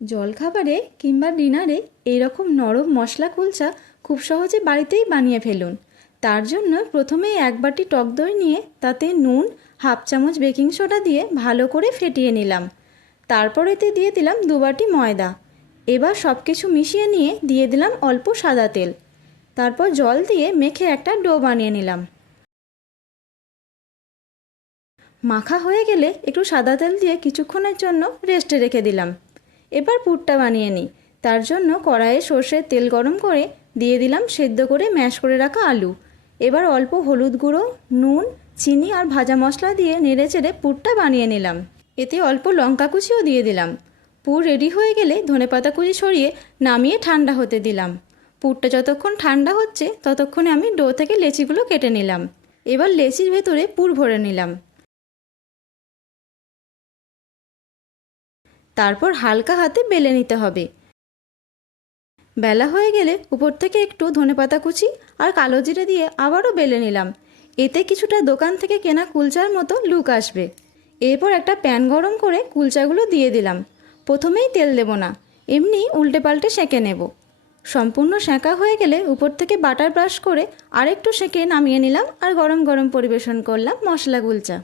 জলখাবারে কিংবা ডিনারে এইরকম নরম মশলা কুলচা খুব সহজে বাড়িতেই বানিয়ে ফেলুন। তার জন্য প্রথমেই এক বাটি টক দই নিয়ে তাতে নুন, হাফ চামচ বেকিং সোডা দিয়ে ভালো করে ফেটিয়ে নিলাম। তারপর এতে দিয়ে দিলাম 2 বাটি ময়দা। এবার সব কিছু মিশিয়ে নিয়ে দিয়ে দিলাম অল্প সাদা তেল। তারপর জল দিয়ে মেখে একটা ডো বানিয়ে নিলাম। মাখা হয়ে গেলে একটু সাদা তেল দিয়ে কিছুক্ষণের জন্য রেস্টে রেখে দিলাম। এবার পুরটা বানিয়ে নিই। তার জন্য কড়াইয়ে সর্ষের তেল গরম করে দিয়ে দিলাম সেদ্ধ করে ম্যাশ করে রাখা আলু। এবার অল্প হলুদ গুঁড়ো, নুন, চিনি আর ভাজা মশলা দিয়ে নেড়েচেড়ে পুরটা বানিয়ে নিলাম। এতে অল্প লঙ্কা কুচিও দিয়ে দিলাম। পুর রেডি হয়ে গেলে ধনেপাতা কুচি ছড়িয়ে নামিয়ে ঠান্ডা হতে দিলাম। পুরটা যতক্ষণ ঠান্ডা হচ্ছে ততক্ষণে আমি ডো থেকে লেচিগুলো কেটে নিলাম। এবার লেচির ভেতরে পুর ভরে নিলাম। তারপর হালকা হাতে বেলে নিতে হবে। বেলা হয়ে গেলে উপর থেকে একটু ধনেপাতা কুচি আর কালো জিরে দিয়ে আবারও বেলে নিলাম। এতে কিছুটা দোকান থেকে কেনা কুলচার মতো লুক আসবে। এরপর একটা প্যান গরম করে কুলচাগুলো দিয়ে দিলাম। প্রথমেই তেল দেব না, এমনি উল্টে পাল্টে সেঁকে নেব। সম্পূর্ণ সেঁকা হয়ে গেলে উপর থেকে বাটার ব্রাশ করে আরেকটু সেঁকে নামিয়ে নিলাম আর গরম গরম পরিবেশন করলাম মশলা কুলচা।